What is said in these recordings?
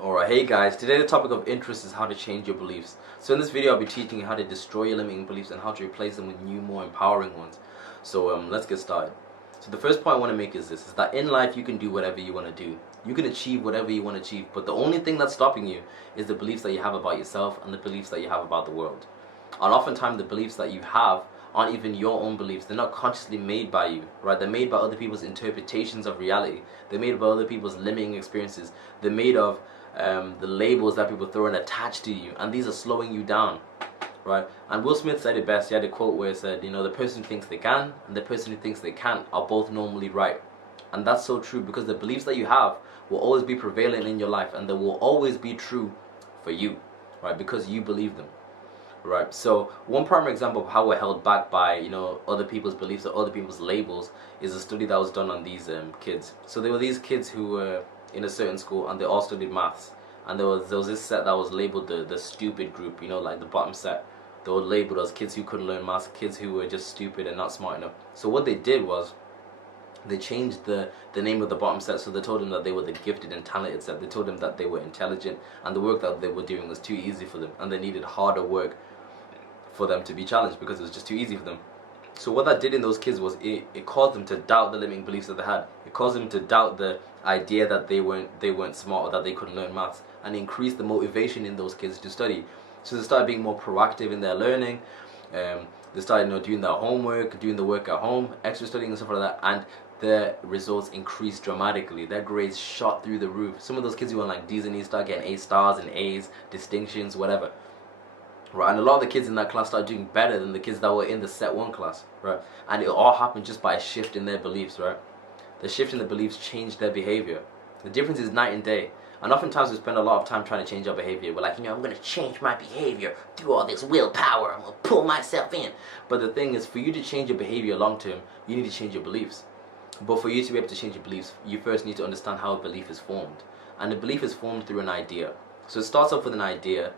Alright, hey guys, today the topic of interest is how to change your beliefs. So in this video I'll be teaching you how to destroy your limiting beliefs and how to replace them with new, more empowering ones. So let's get started. So the first point I want to make is this, is that in life you can do whatever you want to do. You can achieve whatever you want to achieve, but the only thing that's stopping you is the beliefs that you have about yourself and the beliefs that you have about the world. And oftentimes the beliefs that you have aren't even your own beliefs. They're not consciously made by you, right? They're made by other people's interpretations of reality. They're made by other people's limiting experiences. They're made of the labels that people throw and attach to you, and these are slowing you down, right? And Will Smith said it best. He had a quote where it said, you know, the person who thinks they can and the person who thinks they can't are both normally right. And that's so true, because the beliefs that you have will always be prevalent in your life, and they will always be true for you, right? Because you believe them, right? So one primary example of how we're held back by, you know, other people's beliefs or other people's labels is a study that was done on these kids. So there were these kids who were in a certain school, and they all studied maths, and there was this set that was labeled the stupid group, you know, like the bottom set. They were labeled as kids who couldn't learn maths, kids who were just stupid and not smart enough. So what they did was they changed the name of the bottom set. So they told them that they were the gifted and talented set. They told them that they were intelligent, and the work that they were doing was too easy for them, and they needed harder work for them to be challenged because it was just too easy for them. So what that did in those kids was it caused them to doubt the limiting beliefs that they had. It caused them to doubt the idea that they weren't smart or that they couldn't learn maths, and increased the motivation in those kids to study. So they started being more proactive in their learning. They started, you know, doing their homework, doing the work at home, extra studying and stuff like that, and their results increased dramatically. Their grades shot through the roof. Some of those kids who were like D's and E's started getting A stars and A's, distinctions, whatever. Right, and a lot of the kids in that class started doing better than the kids that were in the set 1 class, right? And it all happened just by a shift in their beliefs, right? The shift in the beliefs changed their behavior. The difference is night and day. And oftentimes we spend a lot of time trying to change our behavior. We're like, you know, I'm going to change my behavior through all this willpower. I'm going to pull myself in. But the thing is, for you to change your behavior long term, you need to change your beliefs. But for you to be able to change your beliefs, you first need to understand how a belief is formed. And the belief is formed through an idea. So it starts off with an idea,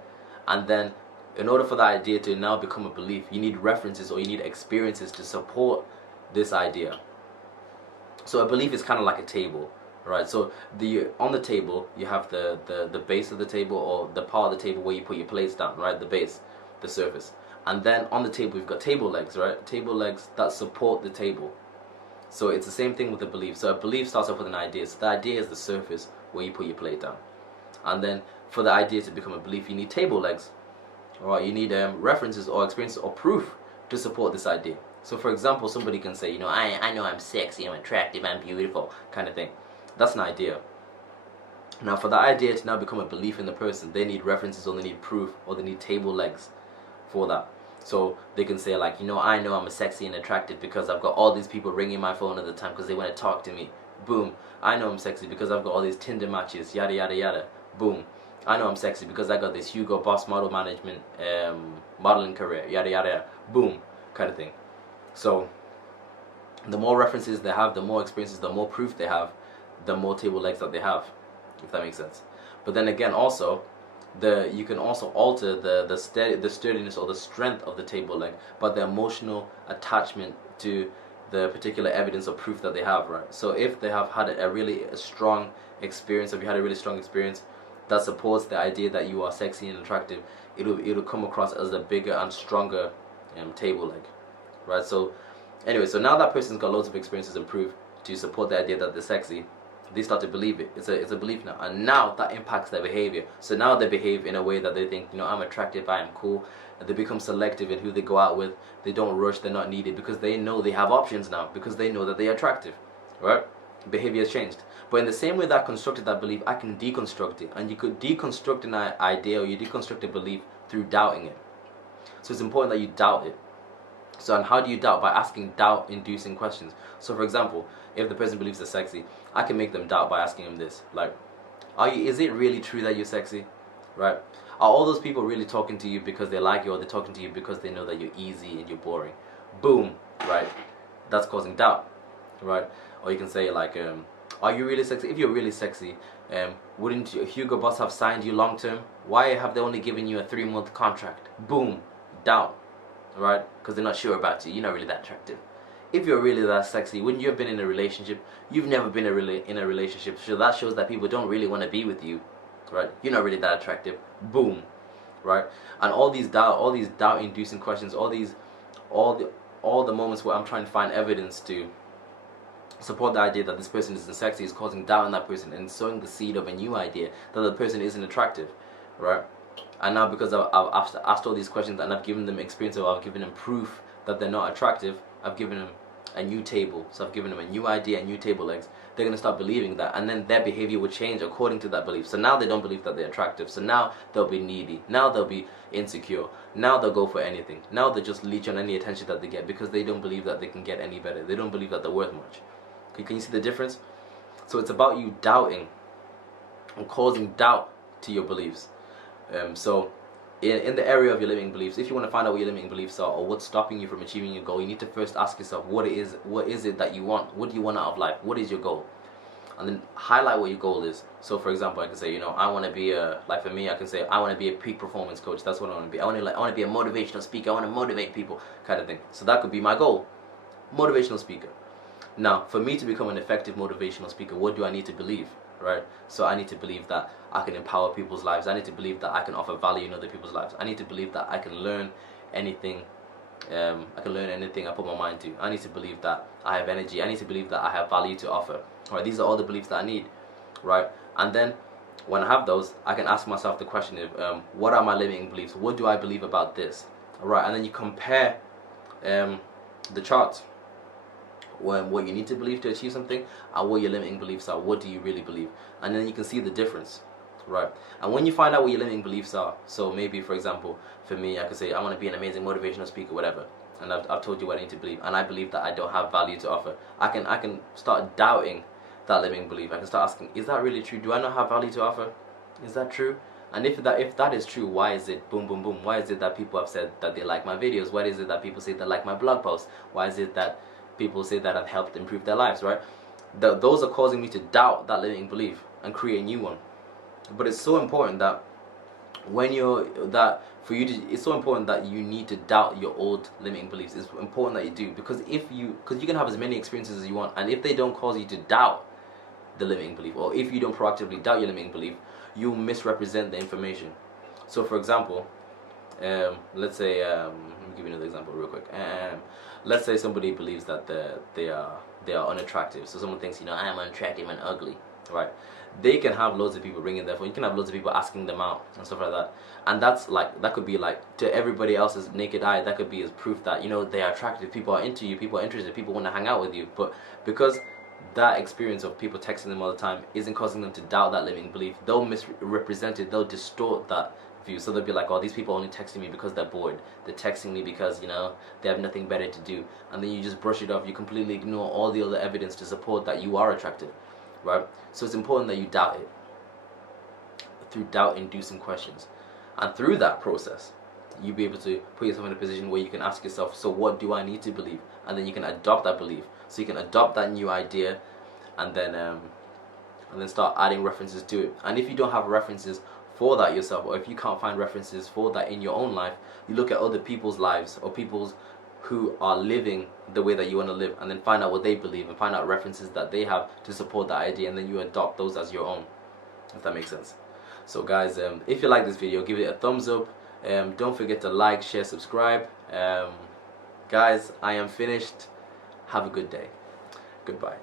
and then in order for that idea to now become a belief, you need references or you need experiences to support this idea. So a belief is kind of like a table, right? So on the table you have the base of the table, or the part of the table where you put your plates down, right? The base, the surface. And then on the table you've got table legs, right? Table legs that support the table. So it's the same thing with a belief. So a belief starts off with an idea. So the idea is the surface where you put your plate down. And then for the idea to become a belief, you need table legs. Alright, you need references or experiences or proof to support this idea. So for example, somebody can say, you know, I know I'm sexy, I'm attractive, I'm beautiful, kind of thing. That's an idea. Now for that idea to now become a belief in the person, they need references or they need proof or they need table legs for that. So they can say like, you know I'm a sexy and attractive because I've got all these people ringing my phone at the time because they want to talk to me. Boom. I know I'm sexy because I've got all these Tinder matches, yada yada yada. Boom. I know I'm sexy because I got this Hugo Boss model management modeling career, yada yada yada. Boom, kind of thing. So the more references they have, the more experiences, the more proof they have, the more table legs that they have, if that makes sense. But then again, also you can also alter the sturdiness or the strength of the table leg by the emotional attachment to the particular evidence or proof that they have, right? So if they have had a really strong experience, if you had a really strong experience that supports the idea that you are sexy and attractive, it'll come across as a bigger and stronger table leg, right? So anyway, so now that person's got loads of experiences and proof to support the idea that they're sexy, they start to believe it. It's a belief now, and now that impacts their behavior. So now they behave in a way that they think, you know, I'm attractive, I am cool, and they become selective in who they go out with. They don't rush, they're not needed, because they know they have options now, because they know that they're attractive, right? Behavior has changed. But in the same way that I constructed that belief, I can deconstruct it. And you could deconstruct an idea, or you deconstruct a belief through doubting it. So it's important that you doubt it. So, and how do you doubt? By asking doubt-inducing questions. So for example, if the person believes they're sexy, I can make them doubt by asking them this, like, is it really true that you're sexy? Right? Are all those people really talking to you because they like you, or they're talking to you because they know that you're easy and you're boring? Boom, right? That's causing doubt, right? Or you can say like, are you really sexy? If you're really sexy, wouldn't Hugo Boss have signed you long term? Why have they only given you a 3-month contract? Boom, doubt, right? Because they're not sure about you. You're not really that attractive. If you're really that sexy, wouldn't you have been in a relationship? You've never been in a relationship, so that shows that people don't really want to be with you. right? You're not really that attractive. Boom, right? And all these doubt-inducing questions, all the moments where I'm trying to find evidence to support the idea that this person isn't sexy is causing doubt in that person and sowing the seed of a new idea that the person isn't attractive, right? And now because I've asked all these questions and I've given them experience, or I've given them proof that they're not attractive, I've given them a new table. So I've given them a new idea, a new table legs. They're going to start believing that, and then their behavior will change according to that belief. So now they don't believe that they're attractive. So now they'll be needy. Now they'll be insecure. Now they'll go for anything. Now they'll just leech on any attention that they get because they don't believe that they can get any better. They don't believe that they're worth much. Okay, can you see the difference? So it's about you doubting and causing doubt to your beliefs. So in the area of your limiting beliefs, if you want to find out what your limiting beliefs are or what's stopping you from achieving your goal, you need to first ask yourself what is it that you want? What do you want out of life? What is your goal? And then highlight what your goal is. So for example, I can say, I want to be like for me, I can say I want to be a peak performance coach. That's what I want to be. I want to be a motivational speaker. I want to motivate people, kind of thing. So that could be my goal, motivational speaker. Now, for me to become an effective motivational speaker, what do I need to believe? Right? So I need to believe that I can empower people's lives. I need to believe that I can offer value in other people's lives. I need to believe that I can learn anything. I can learn anything I put my mind to. I need to believe that I have energy. I need to believe that I have value to offer. Right? These are all the beliefs that I need. Right? And then when I have those, I can ask myself the question of what are my limiting beliefs? What do I believe about this? Right? And then you compare the charts. What you need to believe to achieve something and what your limiting beliefs are. What do you really believe? And then you can see the difference, right? And when you find out what your limiting beliefs are, so maybe for example for me I could say I want to be an amazing motivational speaker, whatever, and I've told you what I need to believe, and I believe that I don't have value to offer. I can start doubting that limiting belief. I can start asking, is that really true? Do I not have value to offer? Is that true? And if that is true, why is it boom boom boom? Why is it that people have said that they like my videos? Why is it that people say they like my blog posts? Why is it that people say that I've helped improve their lives, right? Those are causing me to doubt that limiting belief and create a new one. But it's so important that it's so important that you need to doubt your old limiting beliefs. It's important that you do, because you can have as many experiences as you want, and if they don't cause you to doubt the limiting belief, or if you don't proactively doubt your limiting belief, you misrepresent the information. So for example, let's say let me give you another example real quick. Let's say somebody believes that they are unattractive. So someone thinks, I am unattractive and ugly, right? They can have loads of people ringing their phone. You can have loads of people asking them out and stuff like that. And that could be like, to everybody else's naked eye, that could be as proof that they are attractive. People are into you. People are interested. People want to hang out with you. But because that experience of people texting them all the time isn't causing them to doubt that limiting belief, they'll misrepresent it. They'll distort that view. So they'll be like, oh, these people are only texting me because they're bored. They're texting me because they have nothing better to do. And then you just brush it off. You completely ignore all the other evidence to support that you are attractive, right? So it's important that you doubt it through doubt-inducing questions, and through that process you'll be able to put yourself in a position where you can ask yourself, so what do I need to believe? And then you can adopt that belief. So you can adopt that new idea, and then start adding references to it. And if you don't have references for that yourself, or if you can't find references for that in your own life, you look at other people's lives, or people's who are living the way that you want to live, and then find out what they believe and find out references that they have to support that idea, and then you adopt those as your own, if that makes sense. So guys, if you like this video, give it a thumbs up. Don't forget to like, share, subscribe. Guys, I am finished. Have a good day. Goodbye.